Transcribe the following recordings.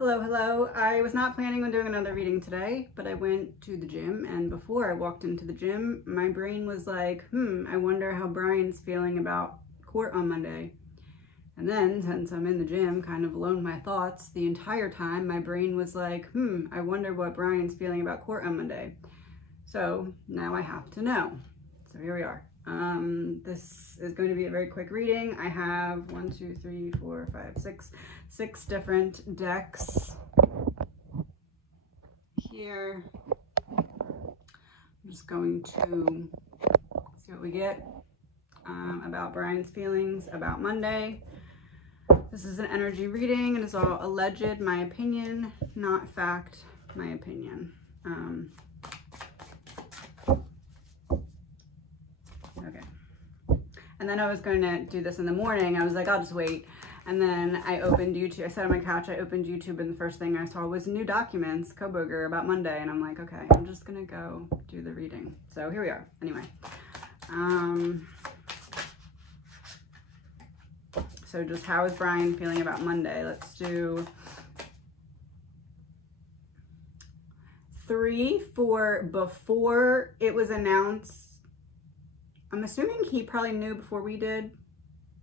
Hello, hello. I was not planning on doing another reading today, but I went to the gym, and before I walked into the gym, my brain was like, I wonder how Bryan's feeling about court on Monday. And then, since I'm in the gym, kind of alone with my thoughts, the entire time my brain was like, I wonder what Bryan's feeling about court on Monday. So now I have to know. So here we are. This is going to be a very quick reading. I have 6 different decks here. I'm just going to see what we get about Bryan's feelings about Monday. This is an energy reading. It is all alleged, my opinion, not fact, my opinion. Okay. And then I was going to do this in the morning. I was like, I'll just wait. And then I opened YouTube. I sat on my couch, I opened YouTube, and the first thing I saw was new documents, Koboger, about Monday. And I'm like, okay, I'm just going to go do the reading. So here we are. Anyway. So just how is Bryan feeling about Monday? Let's do 3 for before it was announced. I'm assuming he probably knew before we did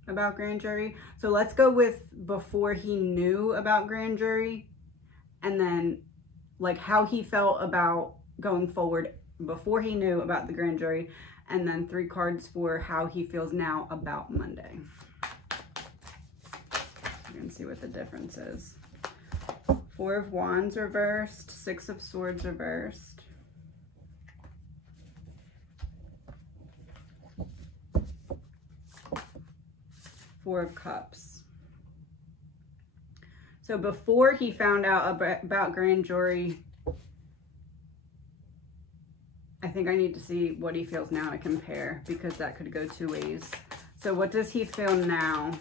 about grand jury. So let's go with before he knew about grand jury, and then like how he felt about going forward before he knew about the grand jury, and then 3 cards for how he feels now about Monday. You can see what the difference is. 4 of Wands reversed, 6 of Swords reversed. 4 of Cups. So before he found out about grand jury, I think I need to see what he feels now to compare, because that could go 2 ways. So what does he feel now?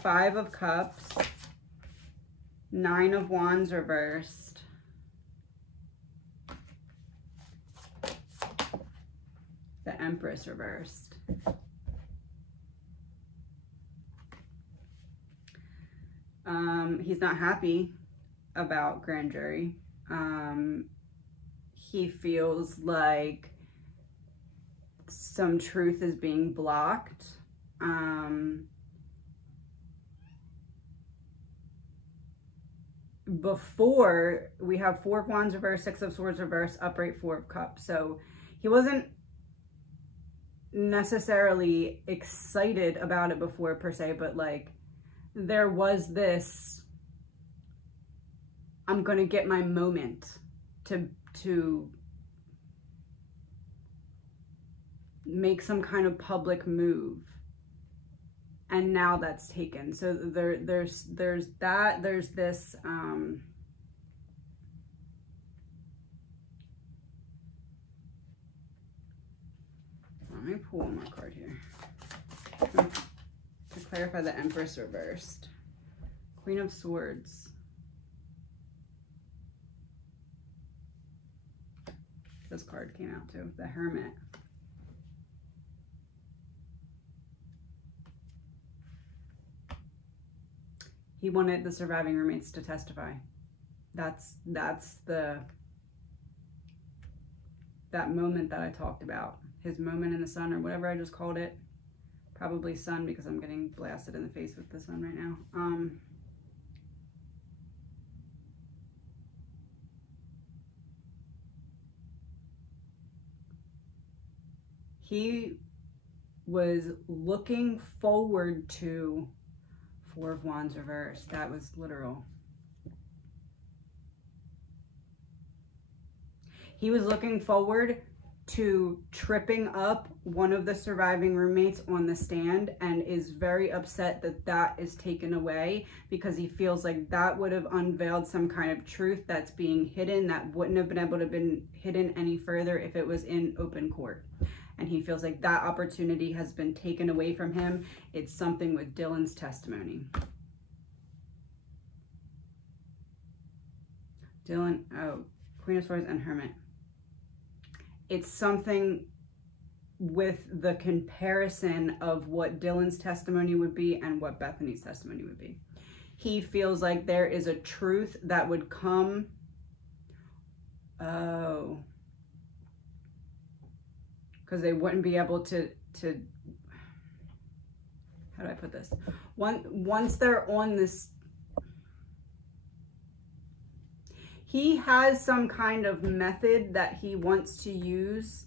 5 of Cups, 9 of Wands reversed, the Empress reversed. He's not happy about grand jury. He feels like some truth is being blocked. Before, we have 4 of Wands reversed, 6 of Swords reversed, upright, 4 of Cups. So he wasn't necessarily excited about it before per se, but like there was this, I'm gonna get my moment to make some kind of public move, and now that's taken. So there's that, there's this let me pull one more card here to clarify the Empress reversed. Queen of Swords. This card came out too, the Hermit. He wanted the surviving roommates to testify. That's that moment that I talked about. His moment in the sun, or whatever I just called it. Probably sun, because I'm getting blasted in the face with the sun right now. He was looking forward to 4 of Wands reversed. That was literal. He was looking forward to tripping up one of the surviving roommates on the stand, and is very upset that that is taken away, because he feels like that would have unveiled some kind of truth that's being hidden, that wouldn't have been able to have been hidden any further if it was in open court. And he feels like that opportunity has been taken away from him. It's something with Dylan's testimony. Dylan, oh, Queen of Swords and Hermit. It's something with the comparison of what Dylan's testimony would be and what Bethany's testimony would be. he feels like there is a truth that would come. Oh. Because they wouldn't be able to how do I put this? Once they're on this, he has some kind of method that he wants to use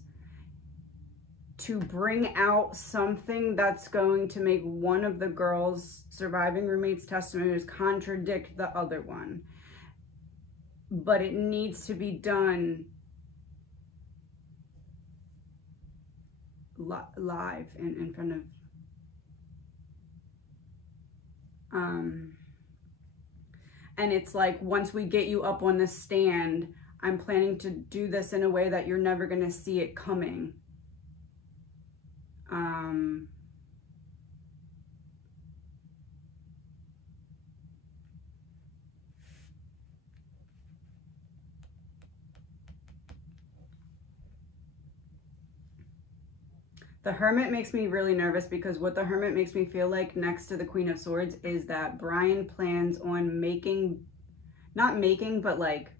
to bring out something that's going to make one of the girls' surviving roommates' testimonies contradict the other one. But it needs to be done live in front of and it's like, once we get you up on the stand, I'm planning to do this in a way that you're never going to see it coming. The Hermit makes me really nervous, because what the Hermit makes me feel like next to the Queen of Swords is that Bryan plans on not making, but like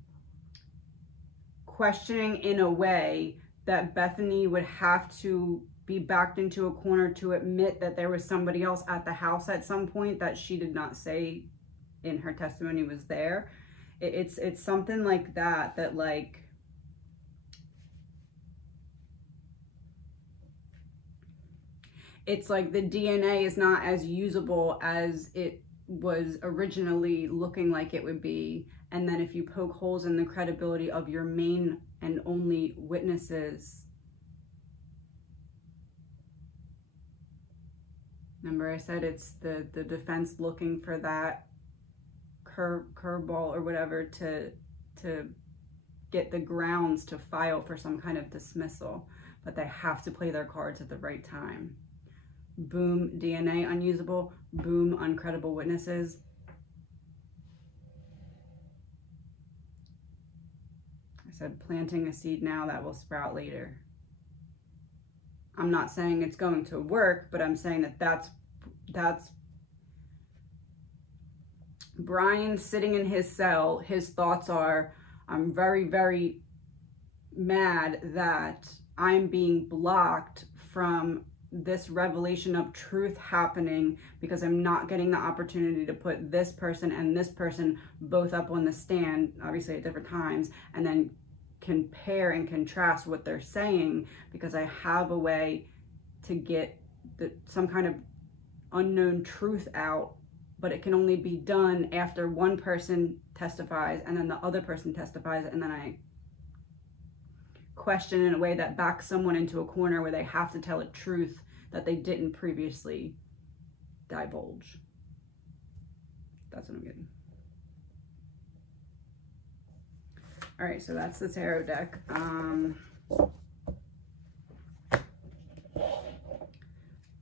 questioning in a way that Bethany would have to be backed into a corner to admit that there was somebody else at the house at some point that she did not say in her testimony was there. It's something like that, that like, it's like the DNA is not as usable as it was originally looking like it would be. And then if you poke holes in the credibility of your main and only witnesses. Remember I said it's the defense looking for that curveball or whatever to get the grounds to file for some kind of dismissal. But they have to play their cards at the right time. Boom, DNA unusable. Boom, uncredible witnesses. I said planting a seed now that will sprout later. I'm not saying it's going to work, but I'm saying that that's Bryan sitting in his cell. His thoughts are, I'm very, very mad that I'm being blocked from this revelation of truth happening because I'm not getting the opportunity to put this person and this person both up on the stand, obviously at different times, and then compare and contrast what they're saying, because I have a way to get some kind of unknown truth out, but it can only be done after one person testifies and then the other person testifies, and then I question in a way that backs someone into a corner where they have to tell a truth that they didn't previously divulge. That's what I'm getting. All right, so that's the tarot deck.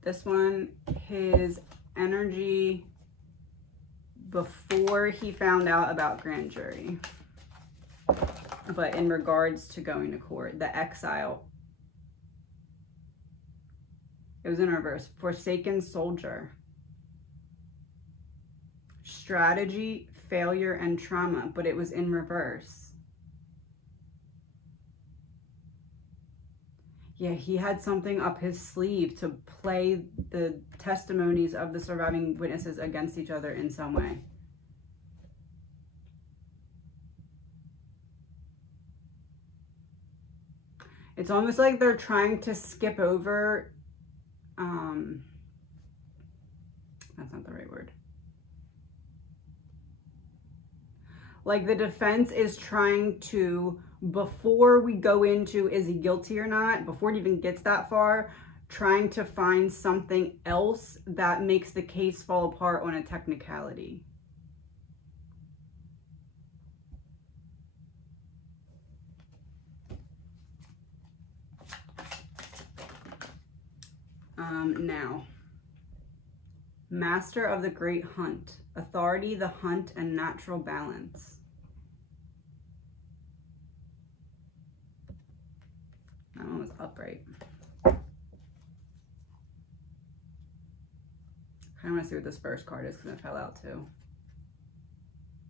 This one, his energy before he found out about grand jury, but in regards to going to court, the exile. It was in reverse. Forsaken soldier. Strategy, failure, and trauma, but it was in reverse. Yeah, he had something up his sleeve to play the testimonies of the surviving witnesses against each other in some way. It's almost like they're trying to skip over, that's not the right word. Like the defense is trying to, before we go into is he guilty or not, before it even gets that far, trying to find something else that makes the case fall apart on a technicality. Now, Master of the Great Hunt, authority, the hunt, and natural balance. That one was upright. I kind of want to see what this first card is because it fell out too.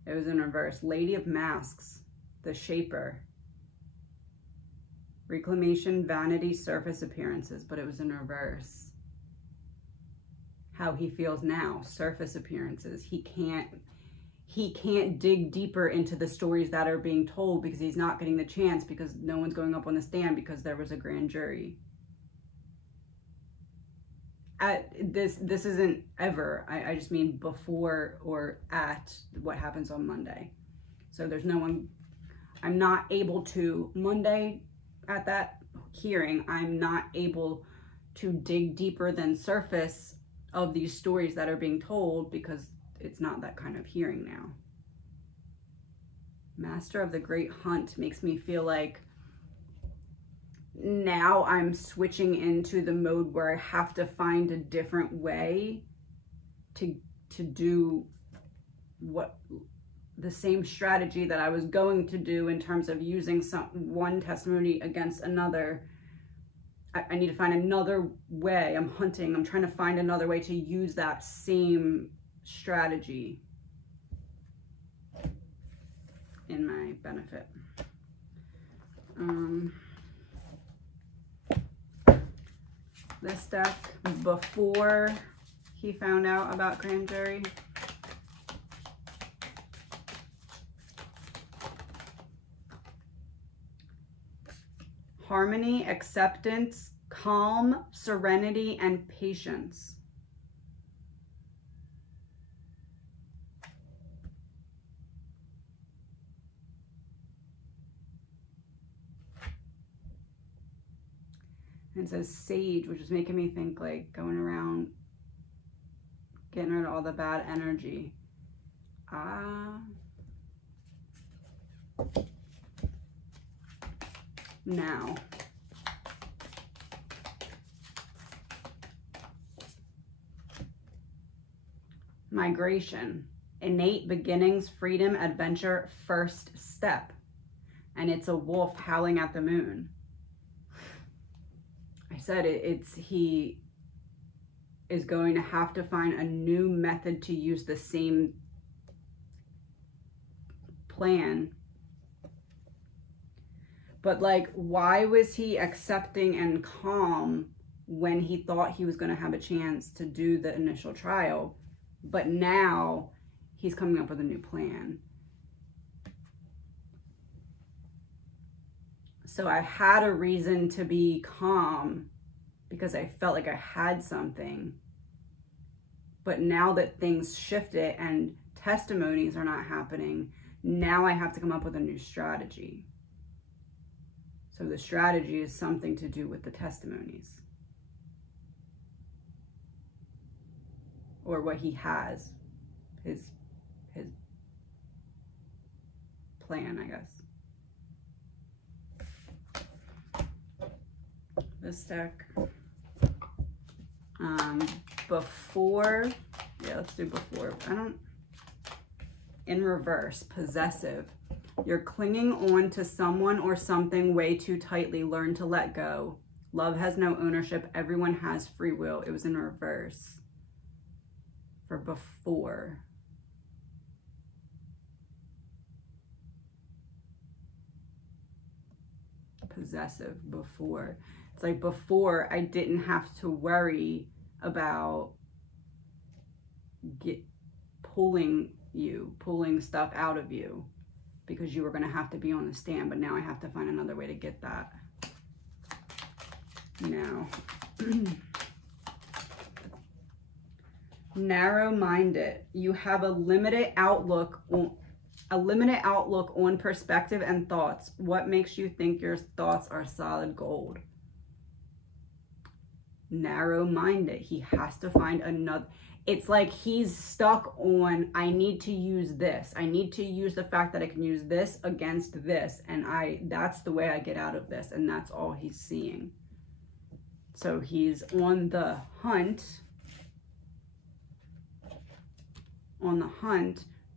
It was in reverse. Lady of Masks, the Shaper. Reclamation, vanity, surface appearances, but it was in reverse. How he feels now, surface appearances. He can't dig deeper into the stories that are being told because he's not getting the chance, because no one's going up on the stand because there was a grand jury. This isn't ever, I just mean before or at what happens on Monday. So there's no one, I'm not able to, Monday at that hearing, I'm not able to dig deeper than surface of these stories that are being told because it's not that kind of hearing now. Master of the Great Hunt makes me feel like now I'm switching into the mode where I have to find a different way to do what the same strategy that I was going to do in terms of using one testimony against another. I need to find another way. I'm hunting. I'm trying to find another way to use that same strategy in my benefit. This deck, before he found out about grand jury. Harmony, acceptance, calm, serenity, and patience. And it says sage, which is making me think like going around getting rid of all the bad energy. Now. Migration, innate beginnings, freedom, adventure, first step. And it's a wolf howling at the moon. I said he is going to have to find a new method to use the same plan. But like, why was he accepting and calm when he thought he was going to have a chance to do the initial trial? But now he's coming up with a new plan. So I had a reason to be calm because I felt like I had something. But now that things shifted and testimonies are not happening, now I have to come up with a new strategy. So the strategy is something to do with the testimonies. Or what he has, his plan, I guess. This deck, before, yeah, let's do before. In reverse, possessive. You're clinging on to someone or something way too tightly. Learn to let go. Love has no ownership. Everyone has free will. It was in reverse for before. Possessive, before. It's like before I didn't have to worry about pulling stuff out of you because you were going to have to be on the stand, but now I have to find another way to get that. Now, narrow-minded. You have a limited outlook on perspective and thoughts. What makes you think your thoughts are solid gold? Narrow-minded. He has to find another. It's like he's stuck on, I need to use this. I need to use the fact that I can use this against this. And that's the way I get out of this. And that's all he's seeing. So he's on the hunt.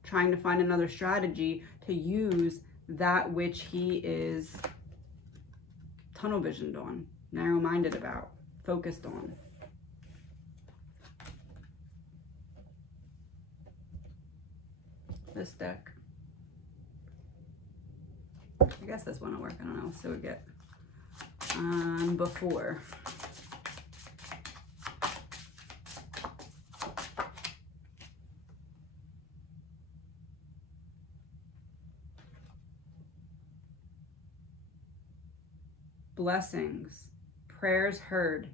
Trying to find another strategy to use that which he is tunnel visioned on, narrow-minded about, focused on. This deck. I guess this one will work. I don't know. So we get before. Blessings, prayers heard.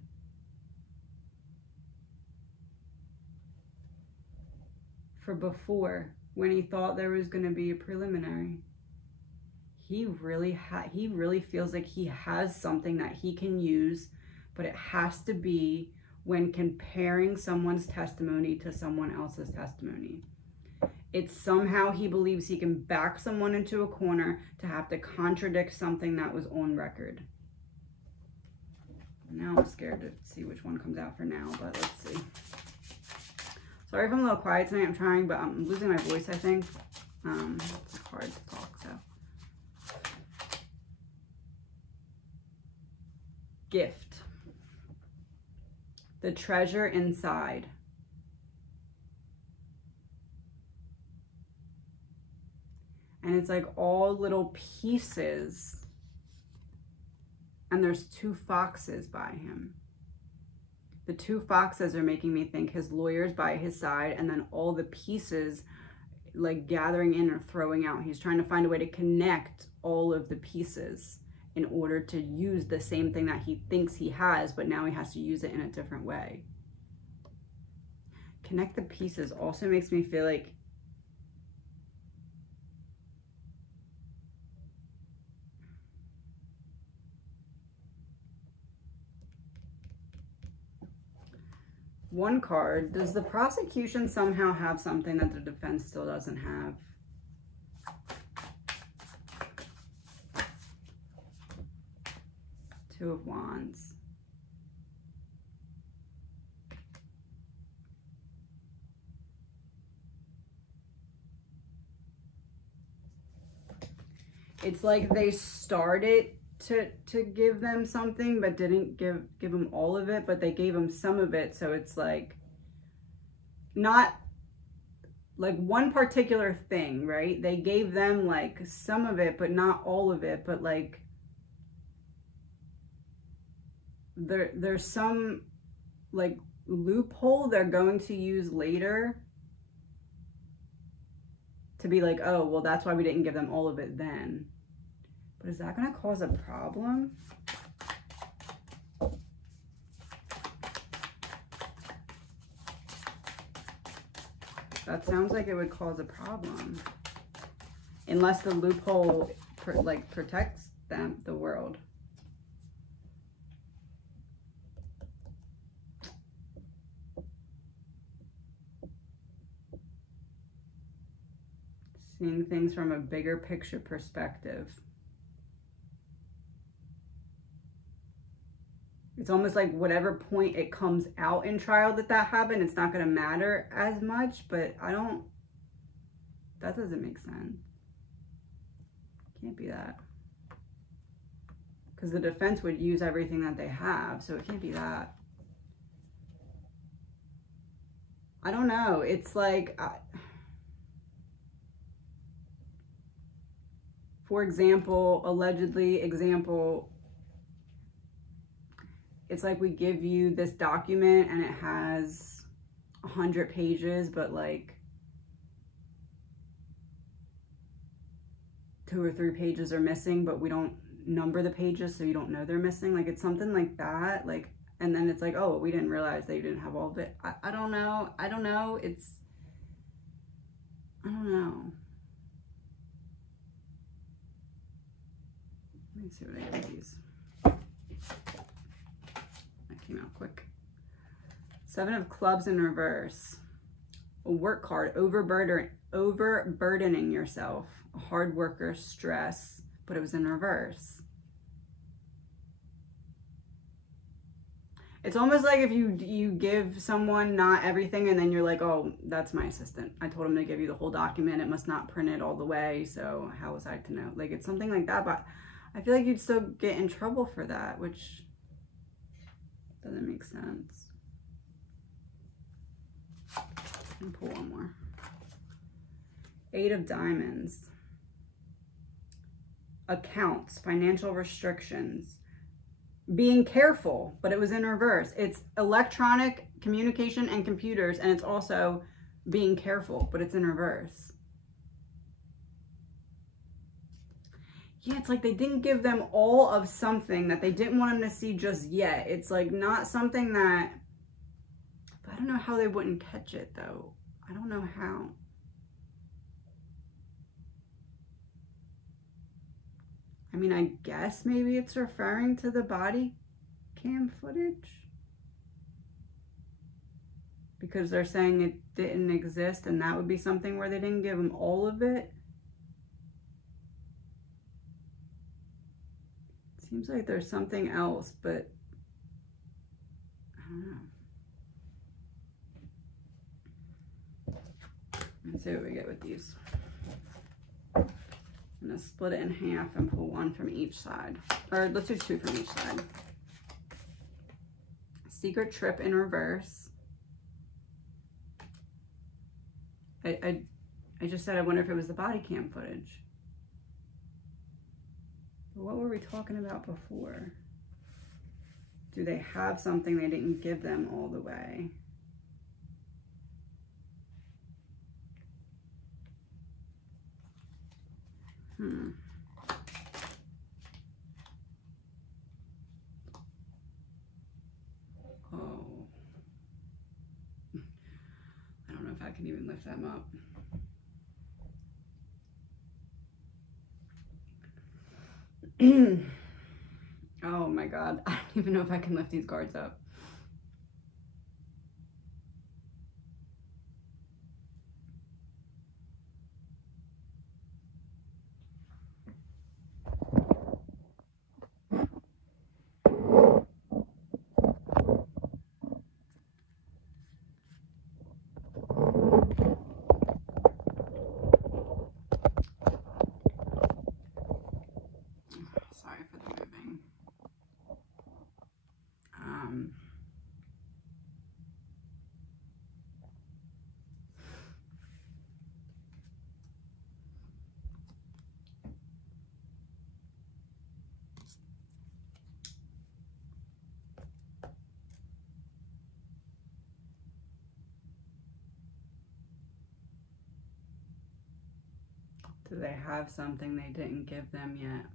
For before, when he thought there was going to be a preliminary, he really feels like he has something that he can use, but it has to be when comparing someone's testimony to someone else's testimony. It's somehow he believes he can back someone into a corner to have to contradict something that was on record. Now I'm scared to see which one comes out for now, but let's see. Sorry if I'm a little quiet tonight. I'm trying, but I'm losing my voice, I think. It's hard to talk, so. Gift. The treasure inside. And it's like all little pieces. And there's 2 foxes by him. The 2 foxes are making me think his lawyer's by his side, and then all the pieces like gathering in or throwing out. He's trying to find a way to connect all of the pieces in order to use the same thing that he thinks he has, but now he has to use it in a different way. Connect the pieces also makes me feel like one card. Does the prosecution somehow have something that the defense still doesn't have? Two of Wands. It's like they started to give them something, but didn't give them all of it, but they gave them some of it. So it's like not like one particular thing, right? They gave them like some of it, but not all of it. But like there's some like loophole they're going to use later to be like, oh, well, that's why we didn't give them all of it then. But is that going to cause a problem? That sounds like it would cause a problem. Unless the loophole protects them, the world. Seeing things from a bigger picture perspective. It's almost like whatever point it comes out in trial that happened, it's not going to matter as much, but that doesn't make sense. Can't be that. Because the defense would use everything that they have, so it can't be that. I don't know. It's like, for example, allegedly, it's like we give you this document and it has 100 pages, but like 2 or 3 pages are missing, but we don't number the pages, so you don't know they're missing. Like it's something like that. Like, and then it's like, oh, we didn't realize that you didn't have all of it. I don't know. I don't know. I don't know. Let me see what I get these. Came out quick. 7 of Clubs in reverse. A work card, overburdening yourself. A hard worker, stress, but it was in reverse. It's almost like if you give someone not everything and then you're like, oh, that's my assistant. I told him to give you the whole document. It must not print it all the way. So how was I to know? Like it's something like that, but I feel like you'd still get in trouble for that, which doesn't make sense. I'll pull one more. 8 of Diamonds. accounts, financial restrictions, being careful, but it was in reverse. It's electronic communication and computers, and it's also being careful, but it's in reverse. Yeah, it's like they didn't give them all of something that they didn't want them to see just yet. It's like not something that, I don't know how they wouldn't catch it though. I don't know how. I mean, I guess maybe it's referring to the body cam footage, because they're saying it didn't exist, and that would be something where they didn't give them all of it. Seems like there's something else, but I don't know. Let's see what we get with these. I'm gonna split it in half and pull one from each side. Or let's do two from each side. Secret trip in reverse. I just said I wonder if it was the body cam footage. What were we talking about before? Do they have something they didn't give them all the way? Oh. I don't know if I can even lift them up. Oh my God, I don't even know if I can lift these cards up. Sorry for the moving. Do they have something they didn't give them yet?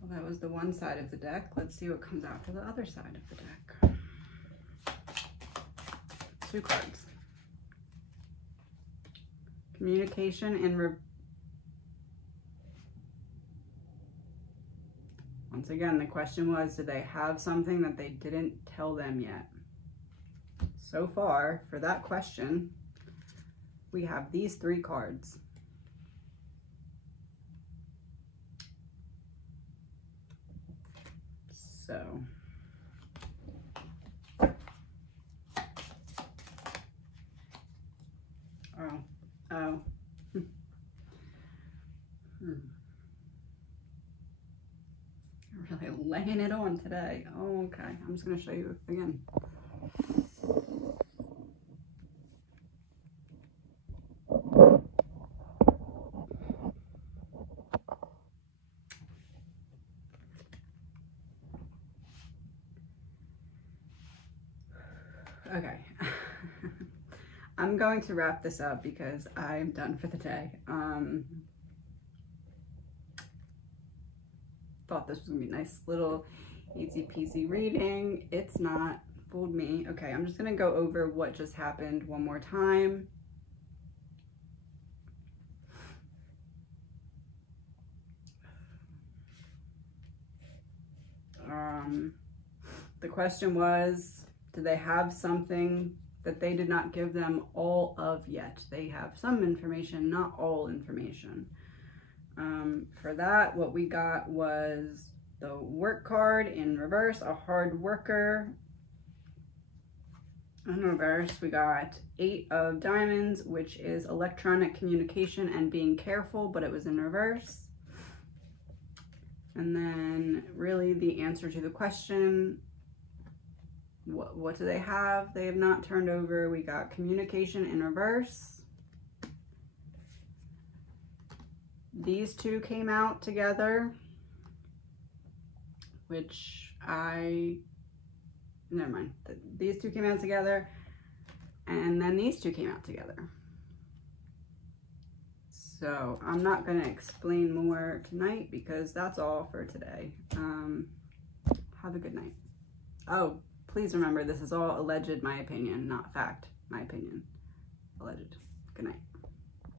Well, that was the one side of the deck. Let's see what comes out for the other side of the deck. Two cards. Communication and once again, the question was, did they have something that they didn't tell them yet? So far, for that question, we have these three cards. So, Really laying it on today. Oh, okay, I'm just going to show you again. Okay. I'm going to wrap this up because I'm done for the day. Thought this was gonna be a nice little easy peasy reading. It's not. Fooled me. Okay, I'm just gonna go over what just happened one more time. The question was, do they have something that they did not give them all of yet? They have some information, not all information. For that, what we got was the work card in reverse, a hard worker. In reverse, we got 8 of diamonds, which is electronic communication and being careful, but it was in reverse. And then really the answer to the question What do they have? They have not turned over. We got communication in reverse. These two came out together, which never mind. These two came out together, and then these two came out together. So I'm not going to explain more tonight because that's all for today. Have a good night. Oh, please remember, this is all alleged, my opinion, not fact, my opinion. Alleged. Good night.